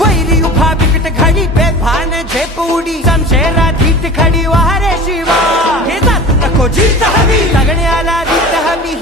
वैरी उभा बिकट घडी बेभान झेप उडी समशेरा धीट खडी वारे शिवा हे जात नको जीत हवी सगळ्याला जीत हवी